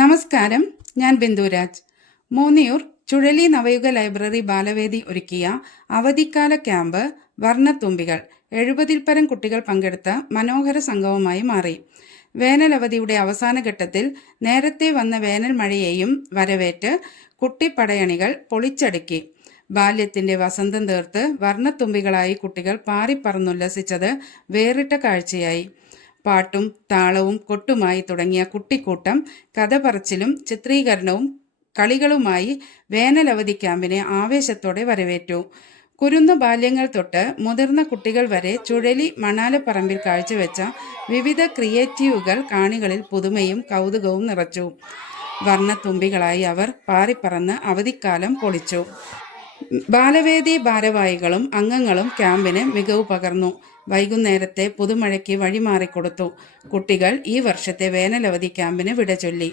നമസ്കാരം, ഞാൻ ബിന്ദുരാജ്. മൂന്നിയൂർ ചുഴലി നവയുഗ ലൈബ്രറി ബാലവേദി ഒരുക്കിയ അവധിക്കാല ക്യാമ്പ് വർണ്ണത്തുമ്പികൾ 70-ൽ പരം കുട്ടികൾ പങ്കെടുത്ത മനോഹര സംഗമമായി മാറി. വേനലവധിയുടെ അവസാന ഘട്ടത്തിൽ നേരത്തെ വന്ന വേനൽ മഴയെയും വരവേറ്റ് കുട്ടിപ്പടയണികൾ പൊളിച്ചടുക്കി. ബാല്യത്തിന്റെ വസന്തം തീർത്ത് വർണ്ണത്തുമ്പികളായി കുട്ടികൾ പാറിപ്പറന്നുല്ലസിച്ചത് വേറിട്ട കാഴ്ചയായി. പാട്ടും താളവും കൊട്ടുമായി തുടങ്ങിയ കുട്ടിക്കൂട്ടം കഥ പറച്ചിലും ചിത്രീകരണവും കളികളുമായി വേനലവധി ക്യാമ്പിനെ ആവേശത്തോടെ വരവേറ്റു. കുരുന്നു ബാല്യങ്ങൾ തൊട്ട് മുതിർന്ന കുട്ടികൾ വരെ ചുഴലി മണാലപ്പറമ്പിൽ കാഴ്ചവെച്ച വിവിധ ക്രിയേറ്റീവുകൾ കാണികളിൽ പുതുമയും കൗതുകവും നിറച്ചു. വർണ്ണത്തുമ്പികളായി അവർ പാറിപ്പറന്ന് അവധിക്കാലം പൊളിച്ചു. ബാലവേദി ഭാരവാഹികളും അംഗങ്ങളും ക്യാമ്പിന് മികവ് പകർന്നു. വൈകുന്നേരത്തെ പുതുമഴയ്ക്ക് വഴിമാറിക്കൊടുത്തു. കുട്ടികൾ ഈ വർഷത്തെ വേനലവധി ക്യാമ്പിന് വിട ചൊല്ലി.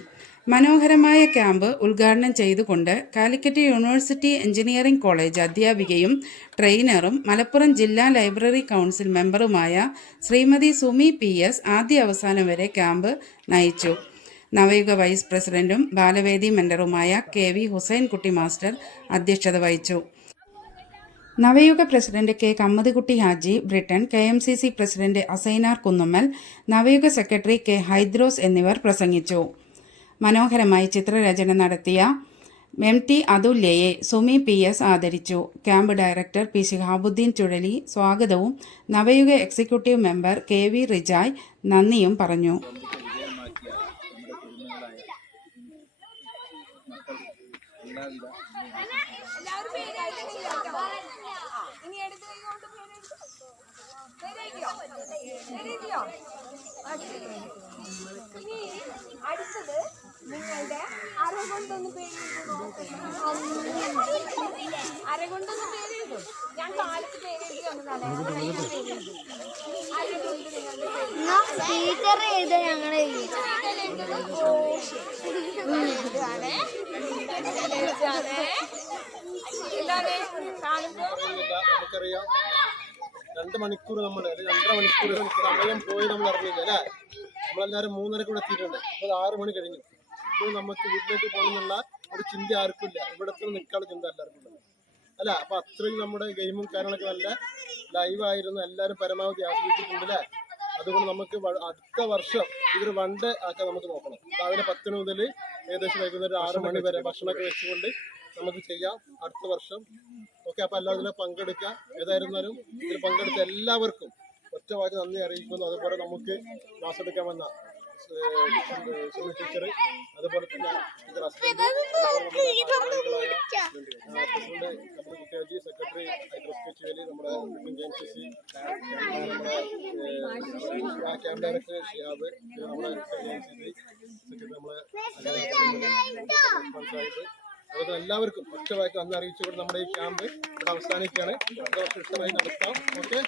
മനോഹരമായ ക്യാമ്പ് ഉദ്ഘാടനം ചെയ്തുകൊണ്ട് കാലിക്കറ്റ് യൂണിവേഴ്സിറ്റി എഞ്ചിനീയറിംഗ് കോളേജ് അധ്യാപികയും ട്രെയിനറും മലപ്പുറം ജില്ലാ ലൈബ്രറി കൗൺസിൽ മെമ്പറുമായ ശ്രീമതി സുമി PS ആദ്യ അവസാനം വരെ ക്യാമ്പ് നയിച്ചു. നവയുഗ വൈസ് പ്രസിഡന്റും ബാലവേദി മെന്ററുമായ KV ഹുസൈൻകുട്ടി മാസ്റ്റർ അധ്യക്ഷത വഹിച്ചു. Navayuga president K Kammathikutty Haji Britain, KMCC president Asainar Kunnummal, Navayuga secretary K Hydros എന്നിവർ പ്രസംഗിച്ചു. മനോഹരമായി ചിത്രരചന നടത്തിയ MT അതുല്യയെ സുമി PS ആദരിച്ചു. Camp director P Shihabuddin Chuzhali സ്വാഗതവും Navayuga executive member KV Rijai നന്ദിയും പറഞ്ഞു. ഇനി അടുത്തത് നിങ്ങളുടെ അരകൊണ്ടൊന്ന് പേരെഴുതുന്നു. അരകൊണ്ടൊന്ന് പേരെഴുതും. ഞാൻ കാലത്ത് പേരെഴുതി വന്നതാണ്. നമുക്കറിയാം 2 മണിക്കൂർ നമ്മൾ 2.5 മണിക്കൂർ സമയം പോയി നമ്മൾ അറിഞ്ഞില്ല അല്ലേ. നമ്മളെല്ലാവരും 3:30 കൂടെ എത്തിയിട്ടുണ്ട്. ഇപ്പോൾ 6 മണി കഴിഞ്ഞു. ഇപ്പോൾ നമുക്ക് വീട്ടിലേക്ക് പോകണമെന്നുള്ള ഒരു ചിന്ത ആർക്കും ഇല്ല. ഇവിടത്തെ നിൽക്കാനുള്ള ചിന്ത എല്ലാവർക്കും ഉണ്ട് അല്ല. അപ്പൊ അത്രയും നമ്മുടെ ഗെയിമും കാര്യങ്ങളൊക്കെ നല്ല ലൈവായിരുന്നു. എല്ലാവരും പരമാവധി ആസ്വദിച്ചിട്ടുണ്ട് അല്ലേ. അതുകൊണ്ട് നമുക്ക് അടുത്ത വർഷം ഇതൊരു 1 ഡേ ആക്കാൻ നമുക്ക് നോക്കണം. രാവിലെ 10 മുതൽ ഏകദേശം വൈകുന്നേരം 6 മണി വരെ ഭക്ഷണമൊക്കെ വെച്ചുകൊണ്ട് നമുക്ക് ചെയ്യാം അടുത്ത വർഷം. ഓക്കെ, അപ്പൊ എല്ലാവരും ഇതിൽ പങ്കെടുക്കാം. ഏതായിരുന്നാലും ഇതിൽ പങ്കെടുത്ത എല്ലാവർക്കും ഒറ്റവാക്കി നന്ദി അറിയിക്കുന്നു. അതുപോലെ നമുക്ക് ക്ലാസ് എടുക്കാൻ വന്ന സുമി ടീച്ചർ, അതുപോലെ തന്നെ ടീച്ചർ പ്രസിഡന്റ് സെക്രട്ടറി ചുഴലി, നമ്മുടെ KMCC, നമ്മുടെ ക്യാമ്പ് ഡയറക്ടർ ഷിയാബ്, നമ്മുടെ KMCC സെക്രട്ടറി നമ്മുടെ സാഹിബ്, അതുപോലെ എല്ലാവർക്കും ഒറ്റവാക്കി നന്ദി അറിയിച്ചുകൊണ്ട് നമ്മുടെ ഈ ക്യാമ്പ് ഇവിടെ അവസാനിക്കുകയാണ്. അടുത്ത വർഷം ഇഷ്ടമായി നടത്താം. ഓക്കെ.